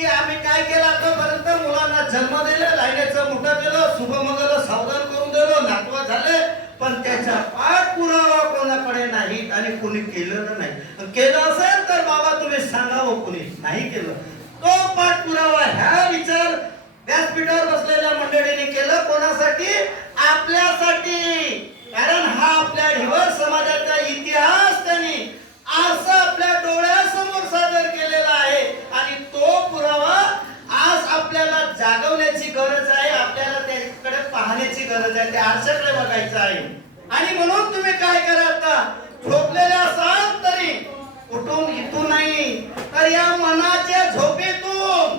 की आम्ही काय केलं आतापर्यंत? मुलांना जन्म दिला लाईनेचं मोठं केलं शुभमंगल सावधान करून दिलं नातवा झाले पण त्याचा पाठपुरावा कोणाकडे नाही आणि कोणी केलेलं नाही. केलं असेल तर बाबा तुम्ही सांगावं कोणी नाही केलं. तो पाठ पुरावा ह्या विचार व्यासपीठावर बसलेल्या मंडळीने केलं. कोणासाठी? आपल्यासाठी. कारण हा आपल्या ढिवर समाजाचा इतिहास त्यांनी असं आपल्या डोळ्यासमोर सादर केलं. पुरावा. आज आपल्याला जागवण्याची गरज आहे आपल्याला त्याकडे पाहण्याची गरज आहे त्या आरशाकडे बघायचं आहे. आणि म्हणून तुम्ही काय करा आता? झोपलेले असाल तरी उठून इथून नाही तर या मनाच्या झोपेतून.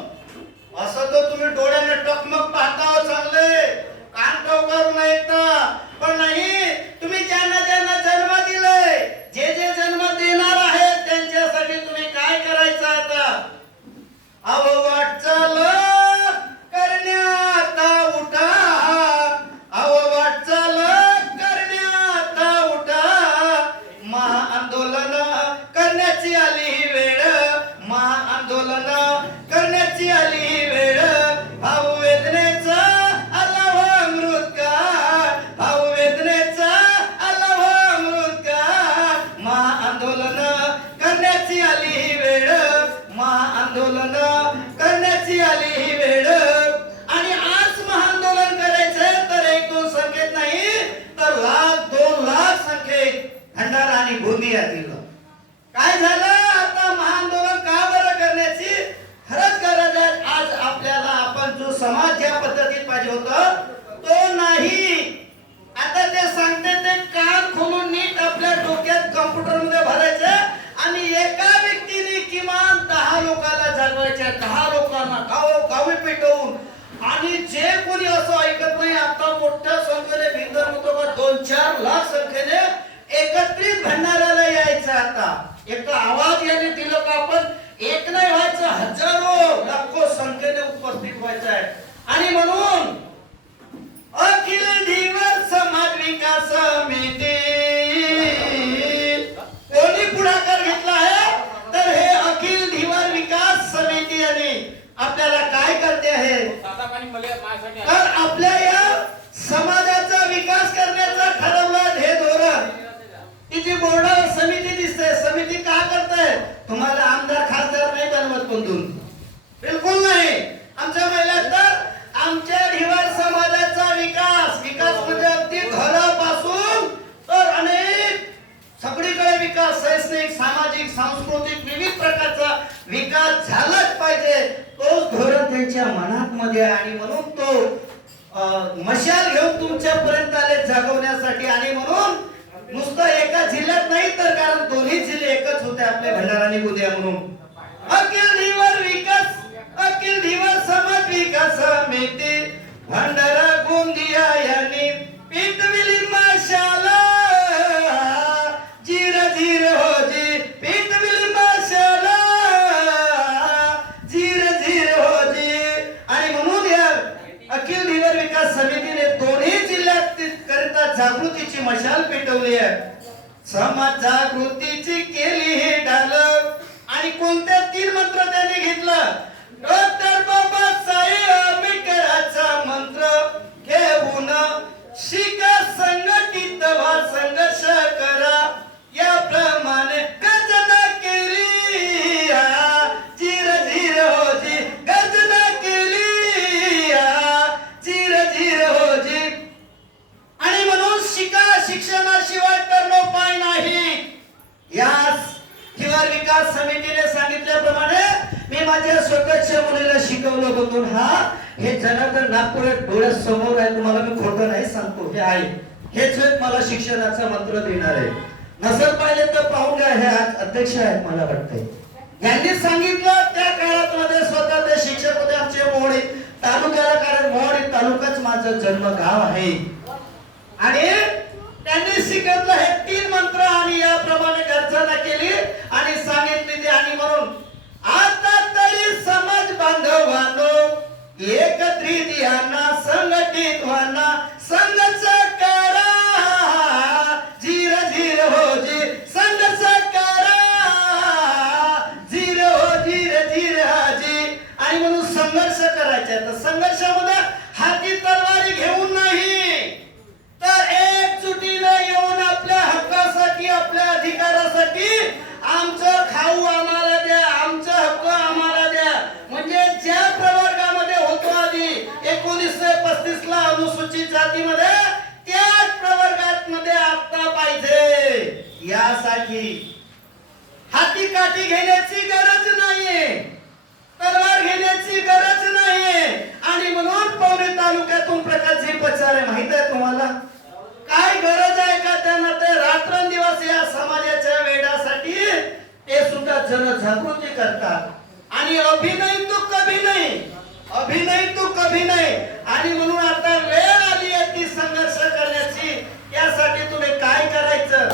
असं तर तुम्ही डोळ्याने टकमक पाहता चांगले कान टवकारू नये लोकांना दहा लोकांना गाव गावी पेटवून आणि जे कोणी असं ऐकत नाही आता मोठ्या संख्येने भिंदर होतो दोन चार लाख संख्येने एकत्रित भंडाऱ्याला यायचं आता. एक तर आवाज याने दिलं का आपण एक नाही व्हायचं हजारो लाखो संख्येने उपस्थित व्हायचं आहे आणि म्हणून अखिल दिवस समाज विकास समिती आहे. तर आपल्या या समाजाचा विकास करण्याचा ठरवलं हे धोरण. ती जी बोर्ड समिती दिसते. समिती का करताय तुम्हाला आमदार खासदार नाही बनवत कोणतून. बिलकुल नाही. आमच्या महिला तर आमच्या ढिवार समाजाचा विकास विकास म्हणजे अगदी घरापासून तर अनेक सगळीकडे विकास शैक्षणिक सामाजिक सांस्कृतिक विविध प्रकारचा विकास झालाच पाहिजे. तोच धोरण त्यांच्या मनात मध्ये आणि म्हणून तो मशाल घेऊन तुमच्या पर्यंत आले जागवण्यासाठी. आणि म्हणून नुसतं एका जिल्ह्यात नाही तर कारण दोन्ही जिल्हे एकच होते आपल्या भंडारा निघू गोंदिया म्हणून. अखिल धीवर विकास अखिल धीवर समाज विकास समिती भंडारा गोंदिया यांनी पिटविली माझ्या स्वतःच्या मुलीला शिकवलं होतं हा हे जनार्दन नागपूर डोळ्यासमोर आहे तुम्हाला मी खोटं नाही सांगतो हे आहे. हेच एक मला शिक्षणाचा मंत्र देणार आहे. नसत पाहिले तर पाहून घ्या हे आज अध्यक्ष आहेत मला वाटतंय. यांनी सांगितलं त्या काळात मध्ये स्वतः ते शिक्षक होते आमचे मोहडी तालुक्याला कारण मोहडी तालुकाच माझं जन्म गाव आहे. आणि त्यांनी शिकवलं हे तीन मंत्र आणि याप्रमाणे गर्जना केली आणि सांगितली ते आणि म्हणून आज बांधवांनो एकत्रित यांना संघटित व्हाना संघर्ष करा धीर हो जी संघर्ष करा धीर हो धीर धीर हाजी आणि म्हणून संघर्ष करायचे. तर संघर्षामध्ये हाती तलवारी घेऊन नाही तर एकजुटीने येऊन आपल्या हक्कासाठी आपल्या अधिकारासाठी आमचं खाऊ आम्हाला द्या आमचं हक्क आम्हाला द्या म्हणजे ज्या प्रवर्गामध्ये होतो आधी एकोणीसशे पस्तीस ला अनुसूचित जातीमध्ये त्याच प्रवर्गात मध्ये आता पाहिजे यासाठी काठी घेण्याची गरज नाहीये. तलवार घेण्याची गरज नाहीये. आणि म्हणून पवने तालुक्यातून प्रकाश प्रचार आहे माहीत आहे तुम्हाला? काय गरज आहे का त्यांना? ते रात्रंदिवस या समाजाच्या वेडासाठी ते सुद्धा जनजागृती करतात. आणि अभिनय तो कभी नाही. अभिनय तो कभी नाही. आणि म्हणून आता वेळ आली आहे ती संघर्ष करण्याची. यासाठी तुम्ही काय करायचं?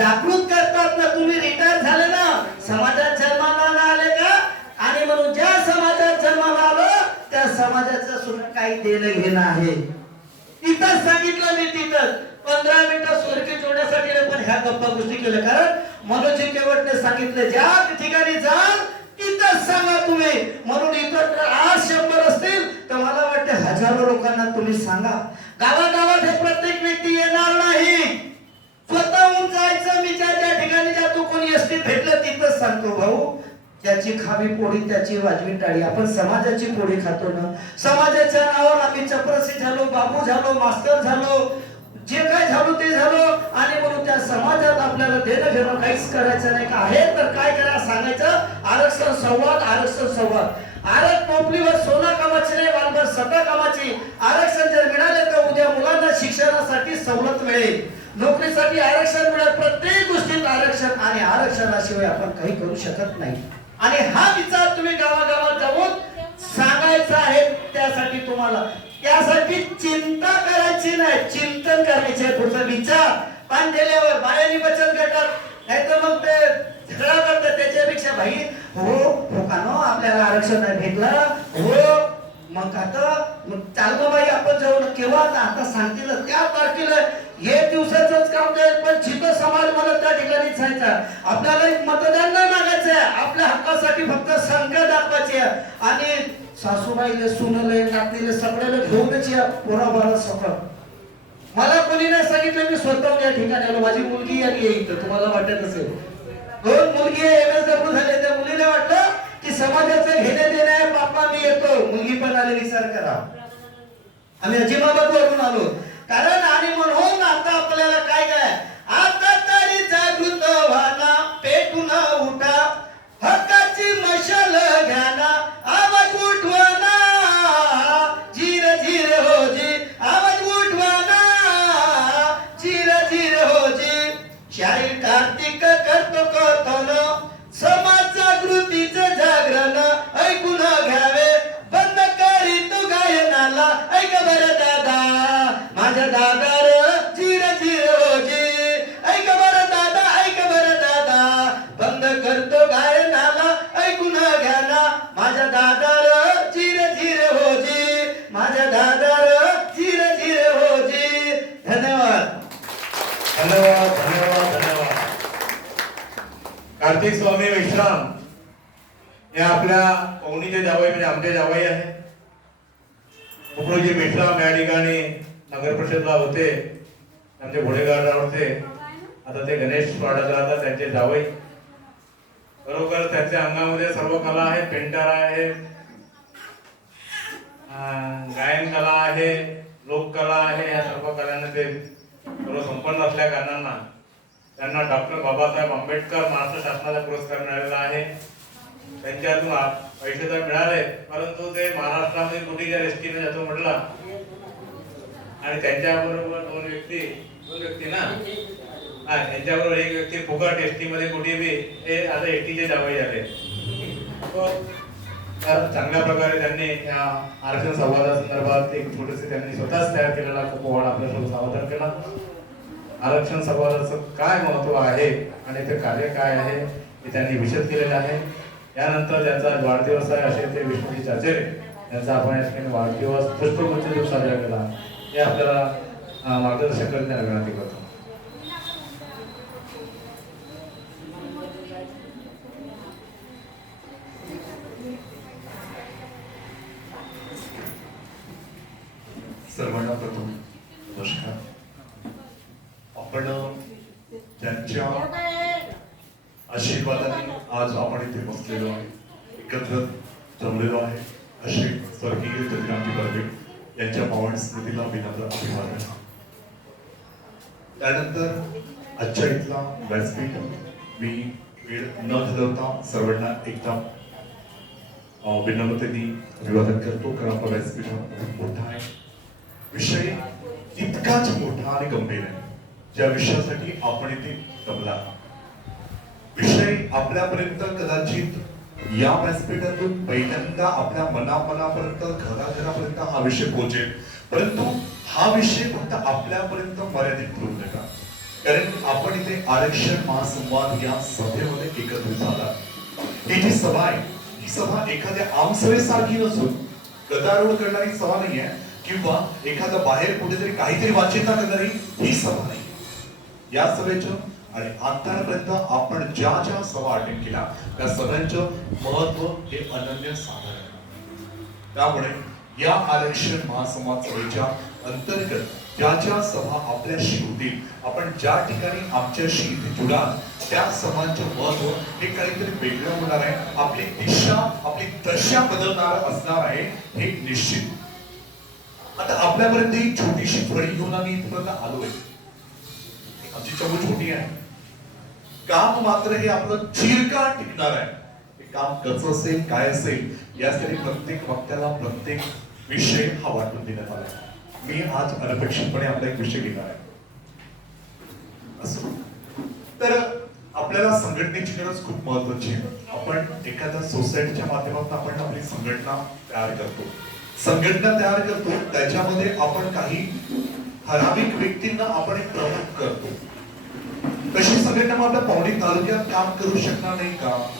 जागृत करतात ना तुम्ही रिटायर झाले ना समाजात जन्माला आले का? आणि म्हणून ज्या समाजात जन्माला आलो त्या समाजाचं सुद्धा काही देणं घेणं आहे. तिथंच सांगितलं मी तिथंच पंधरा मिनिटं सुरकी जोडण्यासाठी पण ह्या गप्पा गोष्टी केल्या. कारण मनोजी केवटने सांगितलं ज्या ठिकाणी जाल तिथंच सांगा तुम्ही. म्हणून इतर आज शंभर असतील तर मला वाटते हजारो लोकांना तुम्ही सांगा. गावागावात हे प्रत्येक व्यक्ती येणार नाही. स्वतःहून जायचं मी ज्या ज्या ठिकाणी जातो कोणी असते भेटलं तिथंच सांगतो भाऊ त्याची खावी पोळी त्याची वाजवी टाळी आपण समाजाची पोळी खातो ना. समाजाच्या नावावर आम्ही चपरसी झालो बाबू झालो मास्तर झालो जे काय झालो ते झालो आणि म्हणून त्या समाजात आपल्याला देणं घेणं काहीच करायचं नाही. का आहे तर काय करा सांगायचं आरक्षण संवाद आरक्षण संवाद. आरत पोपलीवर सोना कामाची नाही वालभर सटा कामाची. आरक्षण जर मिळाले तर उद्या मुलांना शिक्षणासाठी सवलत मिळेल. नोकरीसाठी आरक्षण मिळत प्रत्येक गोष्टीत आरक्षण आणि आरक्षणाशिवाय आपण काही करू शकत नाही. आणि हा विचार तुम्ही गावागावात जाऊन सांगायचा आहे त्यासाठी तुम्हाला. त्यासाठी चिंता करायची नाही. चिंतन करायचे पुढचा विचार. पान दिल्यावर बायानी बचत गटात नाही तर मग ते झगडा करतात. त्याच्यापेक्षा भाई हो हो का नो? आपल्याला आरक्षण भेटलं. हो मग आता मग भाई बाई आपण जाऊ केव्हा आता आता सांगतील? त्या तारखेला एक दिवसाचंच काम जाईल पण जिथं समाज मला त्या ठिकाणी जायचा आपल्याला एक मतदान नाही मागायचं आहे. आपल्या हक्कासाठी फक्त संख्या दाखवायची आहे. आणि सासूबाईले सुनले नातीले सगळ्याला घेऊनच या पोराबाला सगळं मला कोणी नाही सांगितलं मी स्वतः या ठिकाणी आलो. माझी मुलगी आली आहे इथं तुम्हाला वाटत असेल. दोन मुलगी एमएस डब्ल्यू झाले त्या मुलीला वाटलं की समाजाचं घेणे देणे आहे बाप्पा मी येतो. मुलगी पण आले विचार करा. आम्ही अजिबाबाद वरून आलो. कारण आणि म्हणून आता आपल्याला काय काय आता तरी जागृत व्हाना पेटू विश्राम या आपल्या पवनीचे जावई म्हणजे आमचे जावई आहे. उपरोजी विश्राम या ठिकाणी नगर परिषदला होते आमचे घोडेगाडला होते. आता ते गणेश वाड्यात राहतात त्यांचे जावई. बरोबर त्यांच्या अंगामध्ये सर्व कला आहे पेंटर आहे गायन कला आहे लोककला आहे या सर्व कलांना ते सर्व संपन्न असल्या कारणांना त्यांना डॉक्टर बाबासाहेब आंबेडकर महाराष्ट्र शासनाचा पुरस्कार मिळालेला आहे. त्यांच्यातून पैसे तर मिळाले परंतु ते महाराष्ट्रामध्ये कुठे एसटीने जातो म्हटला. आणि त्यांच्याबरोबर दोन व्यक्ती दोन व्यक्ती ना? हा त्यांच्याबरोबर एक व्यक्ती फुकट एसटीमध्ये कुठे बी हे आता एसटीचे जावई झाले. हो, तो चांगल्या प्रकारे त्यांनी या आरक्षण संवादासंदर्भात एक छोटेसे त्यांनी स्वतःच तयार केलेला पोवाडा आपल्यासोबत सादर केला. आरक्षण संवादाचं काय महत्त्व आहे आणि ते कार्य काय आहे हे त्यांनी विशद केलेलं आहे. यानंतर त्यांचा वाढदिवस आहे असे ते विष्णूजी चाचेरे यांचा आपण या ठिकाणी वाढदिवस पुष्पगुच्छ दिवस साजरा केला. हे आपल्याला मार्गदर्शक मार्गदर्शन करण्यात विनंती करतो सर्वांना प्रथम नमस्कार आपण त्यांच्या आशीर्वादाने आज आपण इथे बसलेलो आहे एकत्र जमलेलो आहे असे स्वर्गीय चंद्रांजी बर्वे यांच्या पावन स्मृतीला विनम्र अभिवादन त्यानंतर आजच्या इथला व्यासपीठ मी वेळ न घालवता सर्वांना एकदा विनम्रतेने अभिवादन करतो. कारण आपला व्यासपीठ हा मोठा आहे. विषय इतकाच मोठा आणि गंभीर आहे ज्या विषयासाठी आपण इथे जमला विषय आपल्यापर्यंत कदाचित या व्यासपीठातून पहिल्यांदा आपल्या मनामनापर्यंत घराघरापर्यंत हा विषय पोहोचेल. परंतु हा विषय फक्त आपल्यापर्यंत मर्यादित करू नका कारण आपण इथे आरक्षण महासंवाद या सभेमध्ये एकत्रित झाला. ही जी सभा आहे ही सभा एखाद्या आमसभेसारखी नसून गदारोळ करणारी सभा नाही आहे किंवा एखादा बाहेर कुठेतरी काहीतरी वाचिता करणारी ही सभा नाही. या सभेच्या आणि आतापर्यंत आपण ज्या ज्या सभा अटेंड केल्या त्या सगळ्यांचं महत्त्व हे अनन्य साधारण आहे. त्यामुळे या आरक्षण महासंवाद सभेच्या अंतर्गत ज्या ज्या सभा आपल्याशी होतील आपण ज्या ठिकाणी आमच्याशी इथे जुडाल त्या सभांचे महत्त्व हे काहीतरी वेगळं होणार आहे. आपली दिशा आपली दशा बदलणार असणार आहे हे निश्चित. आता आपल्यापर्यंत ही छोटीशी फळी घेऊन आम्ही इथपर्यंत आलोय. आमची चमू छोटी आहे. काम मात्र हे आपलं चिरकाळ टिकणार आहे. काम कसं असेल काय असेल यासाठी प्रत्येक वक्त्याला प्रत्येक विषय हा वाटून देण्यात आला. मी आज अनपेक्षितपणे आपला एक विषय घेणार आहे. असो. तर आपल्याला संघटनेची गरज खूप महत्वाची आहे. आपण एखाद्या सोसायटीच्या माध्यमातून आपण आपली संघटना तयार करतो. संघटना तयार करतो त्याच्यामध्ये आपण काही ठराविक व्यक्तींना आपण एक प्रमुख करतो. तशी संघटना मग आपल्या तालुक्यात काम करू शकणार नाही का?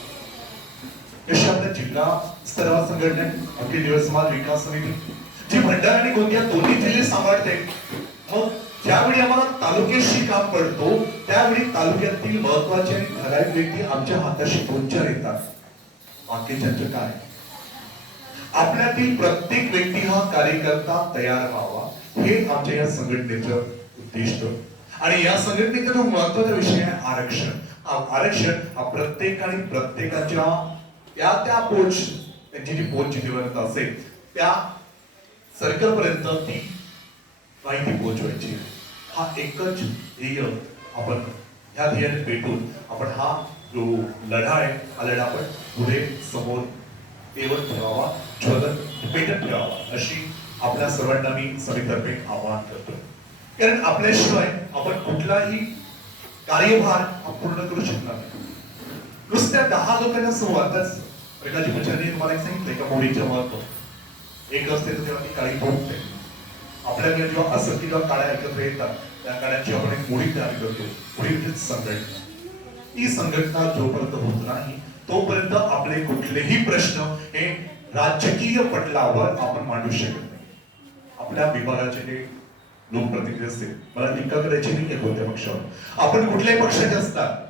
कशी आपल्या जिल्हा स्तरावर संघटना अखिल दिवस समाज विकास समिती. जी भंडारा आणि गोंदिया दोन्ही जिल्हे सांभाळते. मग ज्यावेळी आम्हाला तालुक्याशी काम पडतो त्यावेळी तालुक्यातील महत्त्वाचे आणि ठराविक व्यक्ती आमच्या हाताशी दोन येतात. बाकीच्यांचं काय? आपल्यातील प्रत्येक व्यक्ती हा कार्यकर्ता तयार व्हावा हे आमच्या या संघटनेचं उद्दिष्ट. आणि या संघटनेचा जो महत्त्वाचा विषय आहे आरक्षण. आरक्षण हा प्रत्येक आणि प्रत्येकाच्या त्या त्या पोच त्यांची जी पोच जिथेपर्यंत असेल त्या सर्कल पर्यंत ती माहिती पोहोचवायची. हा एकच ध्येय आपण ह्या ध्येयाने पेटून आपण हा जो लढा आहे हा लढा आपण पुढे समोर तेवत ठेवावा ज्वलन पेटत ठेवावा अशी आपल्या सर्वांना मी सभेतर्फे आवाहन करतो. कारण आपल्याशिवाय आपण कुठलाही कार्यभार पूर्ण करू शकणार नाही. नुसत्या दहा लोकांना सुरुवातच प्रकाशी पुजारी तुम्हाला एक सांगितलं एका मोडीचं महत्त्व? एक असते तर तेव्हा ती काळी पोहोचते आपल्याकडे जेव्हा असं की जेव्हा काळ्या एकत्र येतात त्या काळ्यांची आपण एक मुळी तयार करतो. मुळी म्हणजे संघटना. ही संघटना जोपर्यंत होत नाही तोपर्यंत आपले कुठलेही प्रश्न हे राजकीय पटलावर आपण मांडू शकत नाही. आपल्या विभागाचे जे लोकप्रतिनिधी असतील मला टीका करायची नाही होत्या पक्षावर. आपण कुठल्याही पक्षाचे असतात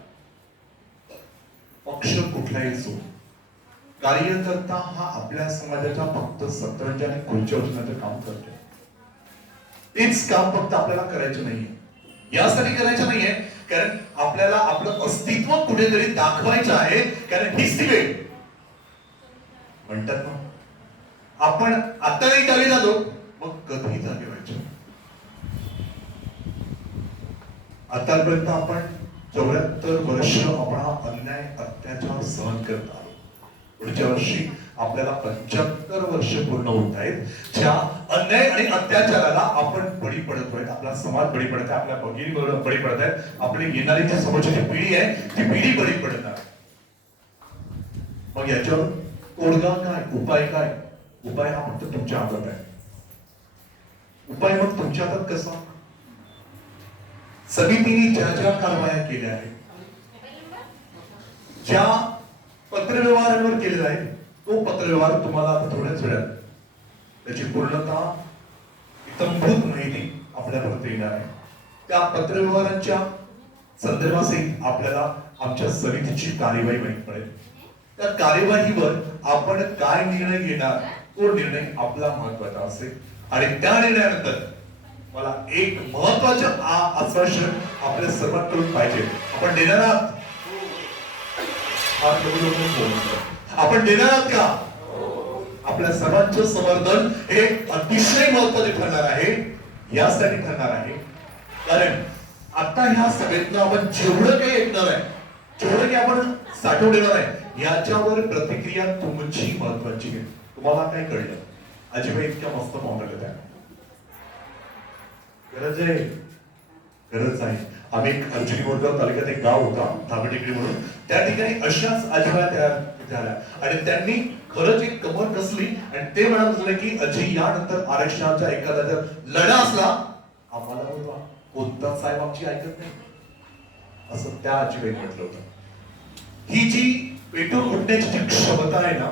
पक्ष कुठलाही असो. कार्यकर्ता हा आपल्या समाजाच्या फक्त सतरंजा आणि खुर्च्या उचलण्याचं काम करतो तेच काम फक्त आपल्याला करायचं नाहीये. यासाठी करायचं नाहीये कारण आपल्याला आपलं अस्तित्व कुठेतरी दाखवायचं आहे कारण हीच ती वेळ म्हणतात ना आपण आता नाही जागे झालो मग कधी जागे व्हायचे. आतापर्यंत आपण चौऱ्याहत्तर वर्ष आपण हा अन्याय अत्याचार सहन करत आलो. पुढच्या वर्षी आपल्याला पंच्याहत्तर वर्ष पूर्ण होत आहेत. ज्या अन्याय आणि अत्याचाराला आपण बळी पडतोय आपला समाज बळी पडत आहे आपल्या भगिनी बळी पडत आहेत. आपली येणारी जी समोरची जी पिढी आहे ती पिढी बळी पडत आहे मग याच्यावर तोडगा काय? उपाय काय? उपाय हा फक्त तुमच्या हातात आहे. उपाय मग तुमच्या हातात कसा? समितीने ज्या ज्या कारवाया केल्या आहेत ज्या पत्रव्यवहारांवर केलेला आहे तो पत्रव्यवहार तुम्हाला आता थोड्याच वेळात त्याची पूर्णता इतंभूत माहिती आपल्यापर्यंत येणार आहे. त्या पत्रव्यवहारांच्या संदर्भासहित आपल्याला आमच्या समितीची कार्यवाही माहीत पडेल. त्या कार्यवाहीवर आपण काय निर्णय घेणार तो निर्णय आपला महत्त्वाचा असेल. आणि त्या निर्णयानंतर मला एक महत्वाचं आश्वासन आपल्या सर्वांकडून पाहिजे. आपण देणार आहात? आपण देणार आहात का? आपल्या सर्वांचं समर्थन हे अतिशय महत्त्वाचे ठरणार आहे. यासाठी ठरणार आहे. कारण आता ह्या सगळ्यातनं आपण जेवढं काही ऐकणार आहे जेवढं काही आपण साठवून देणार आहे याच्यावर प्रतिक्रिया तुमची महत्वाची आहे. तुम्हाला काय कळलं? अजिबाई इतक्या मस्त पाहुणं आहे गरज आहे. गरज आहे. आम्ही एक अर्जुनी मोरगाव तालुक्यात एक गाव होता धाबटेकडी म्हणून. त्या ठिकाणी अशाच अजिबा तयार झाल्या. आणि त्यांनी खरंच एक कमर कसली आणि ते म्हणत होते की अजय यानंतर आरक्षणाच्या एखादा जर लढा असला आम्हाला बोलवा. कोणता साहेब आमची ऐकत नाही. असं त्या आजीबाई म्हटलं होतं. ही जी पेटून उठण्याची जी क्षमता आहे ना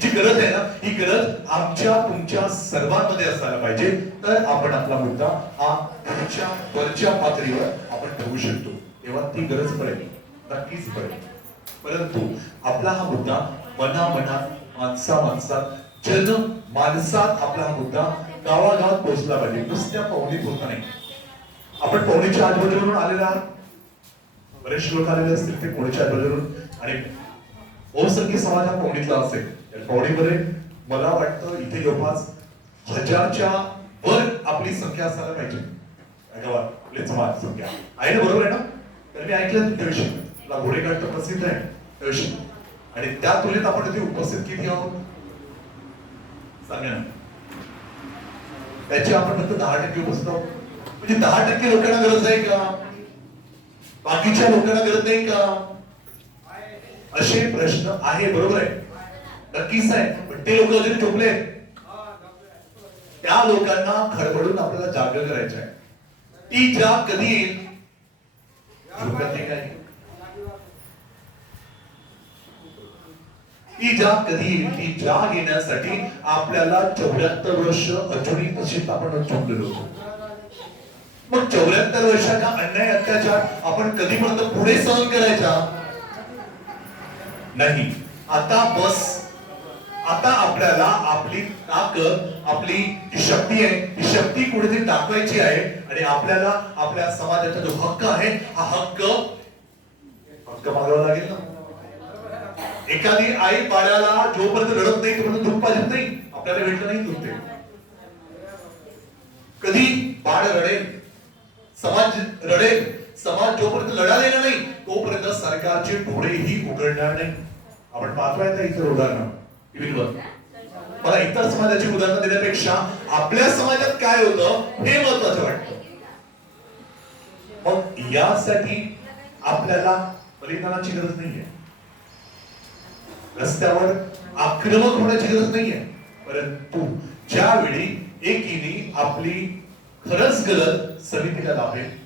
जी गरज आहे ना ही गरज आमच्या तुमच्या सर्वांमध्ये असायला पाहिजे. तर आपण आपला मुद्दा हा पुढच्या वरच्या पातळीवर आपण ठेवू शकतो. तेव्हा ती गरज पडेल. नक्कीच पडेल. परंतु आपला हा मुद्दा मना मनात माणसा माणसात जन माणसात आपला हा मुद्दा गावागावात पोहोचला पाहिजे. नुसत्या पाहुणीत होता नाही. आपण पाहुणीच्या आजूबाजूवरून आलेला आहात. बरेचसे लोक आलेले असतील ते पुण्याच्या आजूबाजूवरून. आणि बहुसंख्य समाज हा पवणीतला असेल. या पवणीमध्ये मला वाटतं इथे जवळपास हजारच्या वर आपली संख्या असायला पाहिजे. या आपले समाज संख्या. आहे ना बरोबर आहे ना? तर मी ऐकलं तुमच्याविषयी तुला घोडेघाट तर प्रसिद्ध आहे त्याविषयी आणि त्या तुलनेत आपण इथे उपस्थित किती आहोत? सांगा त्याची आपण फक्त दहा टक्के उपस्थित आहोत. म्हणजे दहा टक्के लोकांना गरज आहे का? बाकीच्या लोकांना गरज नाही का? असे प्रश्न आहे बरोबर आहे. नक्कीच आहे. पण ते लोक अजून झोपले त्या लोकांना खडबडून आपल्याला जाग करायचं आहे. ती जाग कधी येईल? काय ती जाग कधी येईल? ती जाग येण्यासाठी आपल्याला चौऱ्याहत्तर वर्ष अजूनही तशीच आपण झोपलेलो होतो मग चौऱ्याहत्तर वर्षाचा अन्याय अत्याचार आपण कधीपर्यंत पुढे सहन करायचा? नाही. आता बस. आता आपल्याला आपली ताकद आपली जी शक्ती आहे ती शक्ती कुठेतरी दाखवायची आहे आणि आपल्याला आपल्या समाजाचा जो हक्क आहे हा हक्क हक्क मागावा लागेल ना? एखादी आई बाळाला जोपर्यंत रडत नाही तोपर्यंत दूध पाहिजे नाही. आपल्याला भेटलं नाही दूध ते. कधी बाळ रडेल समाज रडेल समाज जोपर्यंत लढालेला नाही तोपर्यंत सरकारचे डोळेही उघडणार नाही. आपण पाहतोय आता इतर उदाहरणं. मला इतर समाजाची उदाहरणं देण्यापेक्षा आपल्या समाजात काय होतं हे महत्वाचं वाटतं. मग यासाठी आपल्याला बलिदानाची गरज नाहीये. रस्त्यावर आक्रमक होण्याची गरज नाहीये. परंतु ज्यावेळी एकीने आपली खरंच गरज समितीला लाभेल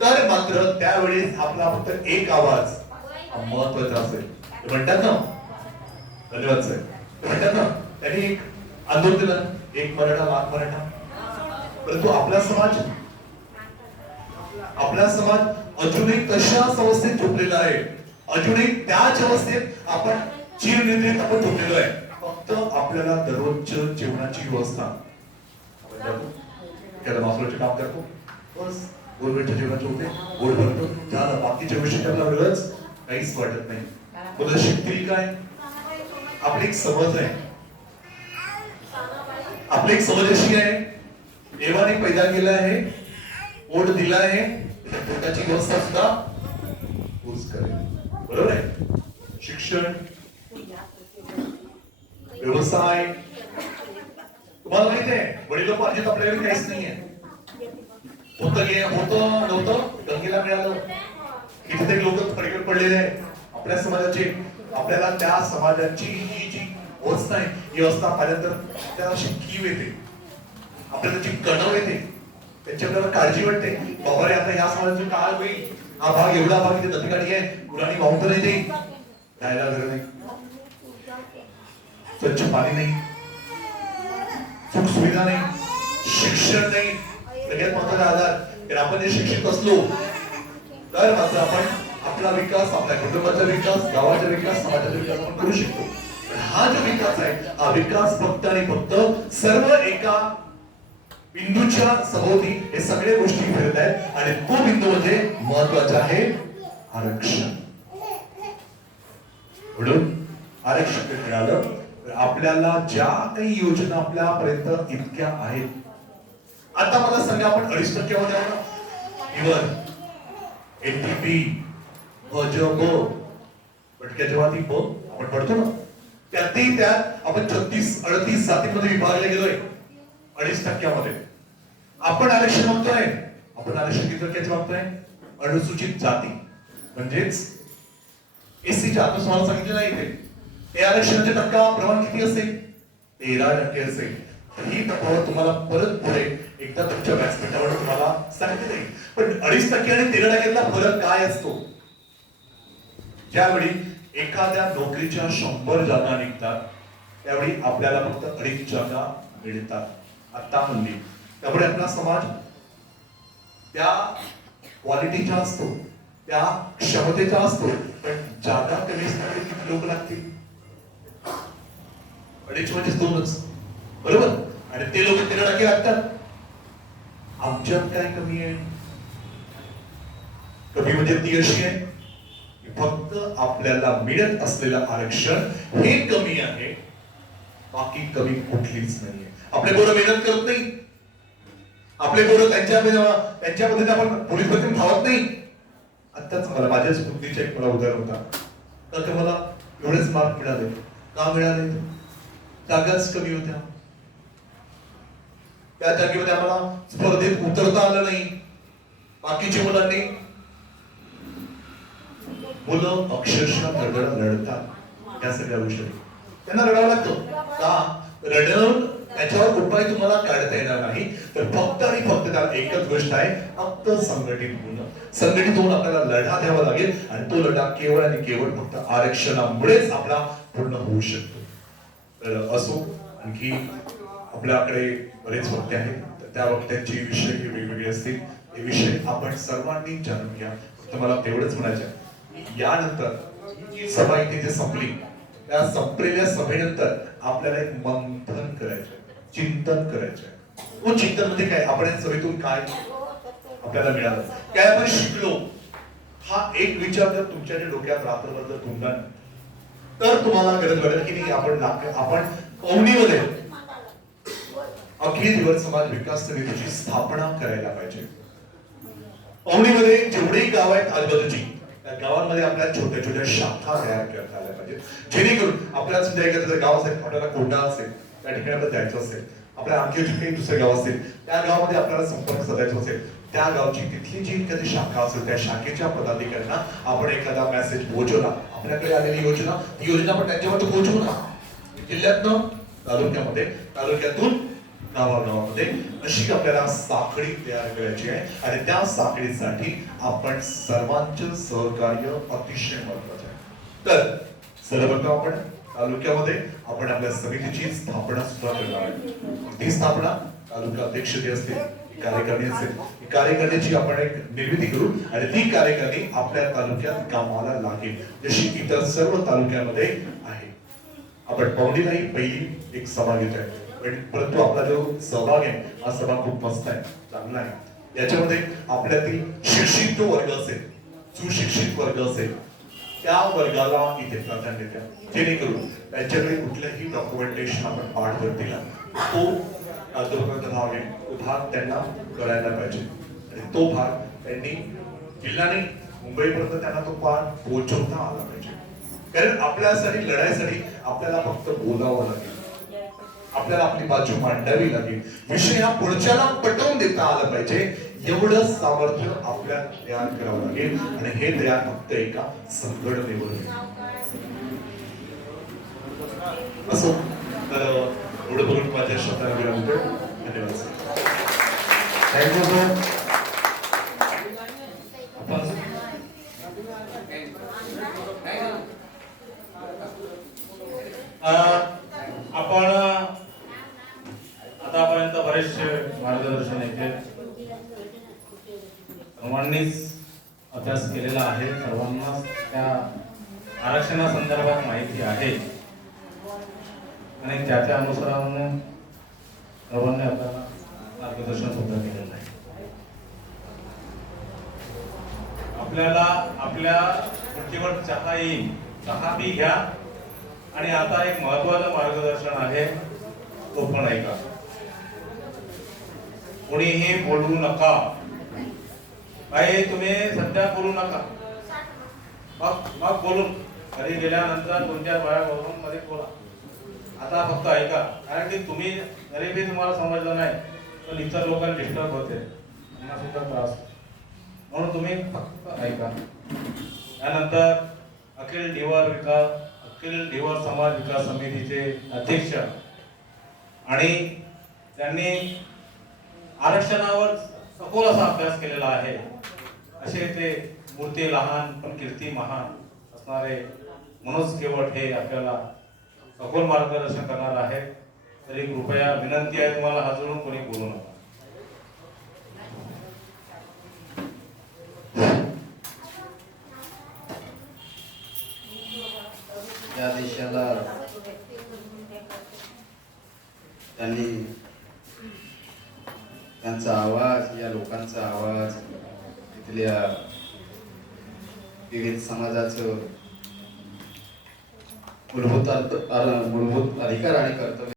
तर मात्र त्यावेळेस आपला फक्त एक आवाज महत्त्वाचा असेल. म्हणतात ना धन्यवाद साहेब म्हणतात ना त्यांनी एक आंदोलन एक मराठा लाख मराठा. परंतु आपला समाज आपला समाज अजूनही तशाच अवस्थेत झोपलेला आहे. अजूनही त्याच अवस्थेत आपण चिरनिद्रित आपण झोपलेलो आहे. फक्त आपल्याला दररोजच्या जेवणाची व्यवस्था. आपण करतो एखादा मासुराचे काम करतो. बस. दोन मिनिटं होते गोड भरतो. झालं बाकीच्या गोष्टी आपल्याला वेगळंच काहीच वाटत नाही. बरं शिकतील काय? आपली एक समज आहे. आपली एक समज अशी आहे. देवाने पैदा केला आहे पोट दिला आहे पोटाची व्यवस्था सुद्धा तोच करेल. बरोबर आहे? शिक्षण व्यवसाय. तुम्हाला माहिती आहे वडिलोपार्जित आपल्याकडे काहीच नाहीये. होतं गे होतं नव्हतं. गंगेला मिळालं. कितीतरी लोक पडीकडे पडलेले आपल्या समाजाचे आपल्याला त्या समाजाची ही जी अवस्था आहे ही व्यवस्था पाहिल्यानंतर आपल्याला अशी कीव येते. आपल्याला जी कणव येते त्याची आपल्याला काळजी वाटते. बाबा रे आता या समाजाची काय होईल? हा भाग एवढा भाग इथे दत्तकाठी आहे. पुराणी वाहून तर नाही राहायला घर नाही. स्वच्छ पाणी नाही. सुख सुविधा नाही. शिक्षण नाही. सगळ्यात महत्त्वाचा आधार तर आपण जे शिक्षित असलो तर मात्र आपण आपला विकास आपल्या कुटुंबाचा विकास गावाचा विकास समाजाचा विकास आपण करू शकतो. पण हा जो विकास आहे हा विकास फक्त आणि फक्त सर्व एका बिंदूच्या सभोवती हे सगळे गोष्टी फिरत आहेत आणि तो बिंदू म्हणजे महत्त्वाचा आहे आरक्षण. म्हणून आरक्षण मिळालं तर आपल्याला ज्या काही योजना आपल्यापर्यंत इतक्या आहेत आता मला सांगा आपण अडीच टक्क्यामध्ये आहोत ना? इव्हन एनटीपी भजब भटक्या जेव्हा ती ब. आपण पडतो ना? त्यातही त्यात आपण छत्तीस अडतीस जातीमध्ये विभागले गेलोय. अडीच टक्क्यामध्ये. आपण आरक्षण मागतोय. आपण आरक्षण किती टक्क्याचे मागतोय? अनुसूचित जाती. म्हणजेच एससीच्या आता तुम्हाला सांगितलेलं आहे ते हे आरक्षणाचे टक्का प्रमाण किती असेल? तेरा टक्के असेल. ही तफावत तुम्हाला परत पुढे एकदा तुमच्या व्यासपीठावर तुम्हाला सांगितलं जाईल पण अडीच टक्के आणि तेरा टक्क्यातला फरक काय असतो? ज्यावेळी एखाद्या नोकरीच्या शंभर जागा निघतात त्यावेळी आपल्याला फक्त अडीच जागा मिळतात. आता म्हणली त्यामुळे आपला समाज त्या क्वालिटीचा असतो त्या क्षमतेचा असतो पण जागा कमी असण्यासाठी किती लोक लागतील? अडीच म्हणजे दोनच. बरोबर? आणि ते लोक तेरा टक्के लागतात आमच्यात काय कमी आहे? कमी म्हणजे ती अशी आहे की फक्त आपल्याला मिळत असलेलं आरक्षण हे कमी आहे. बाकी कमी कुठलीच नाहीये आपले पोरं मेहनत करत नाही. आपले पोरं त्यांच्या त्यांच्या पद्धतीने आपण पोलीस भरती धावत नाही. आत्ताच मला माझ्याच बुद्धीचा एक मला उदाहरण होता. तर ते मला एवढेच मार्क मिळाले. का मिळाले? जागाच कमी होत्या. त्या जागेमध्ये आम्हाला स्पर्धेत उतरता आलं नाही. बाकीच्या मुलांनी मुलं अक्षरशः रडत लढतात त्या सगळ्या गोष्टी. त्यांना रडावं लागतं. का? रडून त्याच्यावर उपाय तुम्हाला काढता येणार नाही. तर फक्त आणि फक्त त्याला एकच गोष्ट आहे फक्त संघटित होणं. संघटित होऊन आपल्याला लढा द्यावा लागेल आणि तो लढा केवळ आणि केवळ फक्त आरक्षणामुळेच आपला पूर्ण होऊ शकतो. तर असो आणखी आपल्याकडे बरेच वक्ते आहेत. तर त्या वक्त्यांचे विषय हे वेगवेगळे असतील. हे विषय आपण सर्वांनी जाणून घ्या. फक्त मला तेवढंच म्हणायचं आहे यानंतर सभा इथे जे संपली त्या संपलेल्या सभेनंतर आपल्याला एक मंथन करायचं चिंतन करायचं तो चिंतन म्हणजे काय? आपण या सभेतून काय आपल्याला मिळालं? काय आपण शिकलो? हा एक विचार जर तुमच्या डोक्यात रात्रभर जर तुमचा तर तुम्हाला गरज वाटेल की नाही आपण नाक- आपण पवनीमध्ये अखिल दिवस समाज विकास समितीची स्थापना करायला पाहिजे. पवनीमध्ये जेवढेही गाव आहेत आजूबाजूची त्या गावांमध्ये आपल्या छोट्या छोट्या शाखा तयार करता आल्या पाहिजेत. जेणेकरून आपल्या सुद्धा एखादं गाव असेल आपल्याला कोंडा असेल त्या ठिकाणी आपल्याला जायचं असेल आपल्या आणखी काही दुसरे गाव असेल त्या गावामध्ये आपल्याला संपर्क साधायचा असेल त्या गावची तिथली जी एखादी शाखा असेल त्या शाखेच्या पदाधिकाऱ्यांना आपण एखादा मेसेज पोहोचवला आपल्याकडे आलेली योजना ती योजना आपण त्यांच्यावर पोहोचवू ना. जिल्ह्यातनं तालुक्यामध्ये तालुक्यातून गावागावामध्ये अशी आपल्याला साखळी तयार करायची आहे. आणि त्या साखळीसाठी आपण सर्वांचे सहकार्य अतिशय महत्त्वाचे आहे. तर सर्वप्रथम आपण तालुक्यामध्ये आपण आपल्या समितीची स्थापना सुद्धा करणार आहे ही स्थापना? तालुका अध्यक्ष जे असतील ही कार्यकारिणी असेल. ही कार्यकारिणीची आपण एक निर्मिती करू आणि ती कार्यकारिणी आपल्या तालुक्यात कामाला लागेल. जशी इतर सर्व तालुक्यामध्ये आहे. आपण पाहुणीला पहिली एक सभा घेत आहे पण परंतु आपला जो सहभाग आहे हा सभा खूप मस्त आहे चांगला आहे. याच्यामध्ये आपल्यातील शिक्षित जो वर्ग असेल सुशिक्षित वर्ग असेल त्या वर्गाला इथे प्राधान्य द्या. जेणेकरून त्यांच्याकडे कुठलंही डॉक्युमेंटेशन आपण पाठवर दिला तो कागदोपत्र भाग आहे तो भाग त्यांना कळायला पाहिजे. आणि तो भाग त्यांनी जिल्ह्याने मुंबईपर्यंत त्यांना तो पार पोहोचवता आला पाहिजे. कारण आपल्यासाठी लढायसाठी आपल्याला फक्त बोलावं लागेल. आपल्याला आपली बाजू मांडावी लागेल. विषय हा पुढच्याला पटवून देता आला पाहिजे. एवढं सामर्थ्य आपल्याला ध्यान करावं लागेल. आणि हे ध्यान फक्त एका संघटनेवर असो. तर एवढं बघून माझ्या शब्दाला विराम धन्यवाद थँक्यू सर अं, आपण आतापर्यंत बरेचसे मार्गदर्शन येते सर्वांनीच अभ्यास केलेला आहे. सर्वांना त्या आरक्षणासंदर्भात माहिती आहे. आणि त्याच्या त्या अनुसाराने सर्वांनी आपल्याला मार्गदर्शन सुद्धा केलेलं आहे. आपल्याला आपल्या खुर्चीवर चहा येईल. चहा बी घ्या. आणि आता एक महत्वाचं मार्गदर्शन आहे. तो पण ऐका. कोणीही बोलू नका. काही तुम्ही सध्या बोलू नका. मग मग बोलून. घरी गेल्यानंतर तुमच्या बाया बोलून मध्ये बोला. आता फक्त ऐका. कारण की तुम्ही घरी बी तुम्हाला समजलं नाही. पण इतर लोकांना डिस्टर्ब होते. त्यांना सुद्धा त्रास म्हणून तुम्ही फक्त ऐका. त्यानंतर अखिल ढिवर विकास अखिल ढिवर समाज विकास समितीचे अध्यक्ष आणि त्यांनी आरक्षणावर सखोल असा अभ्यास केलेला आहे. असे ते मूर्ती लहान पण कीर्ती महान असणारे मनोज केवट हे आपल्याला सखोल मार्गदर्शन करणार आहेत. तरी कृपया विनंती आहे तुम्हाला हजरून कोणी बोलू नका. समाजाचं मूलभूत मूलभूत अधिकार आणि कर्तव्य.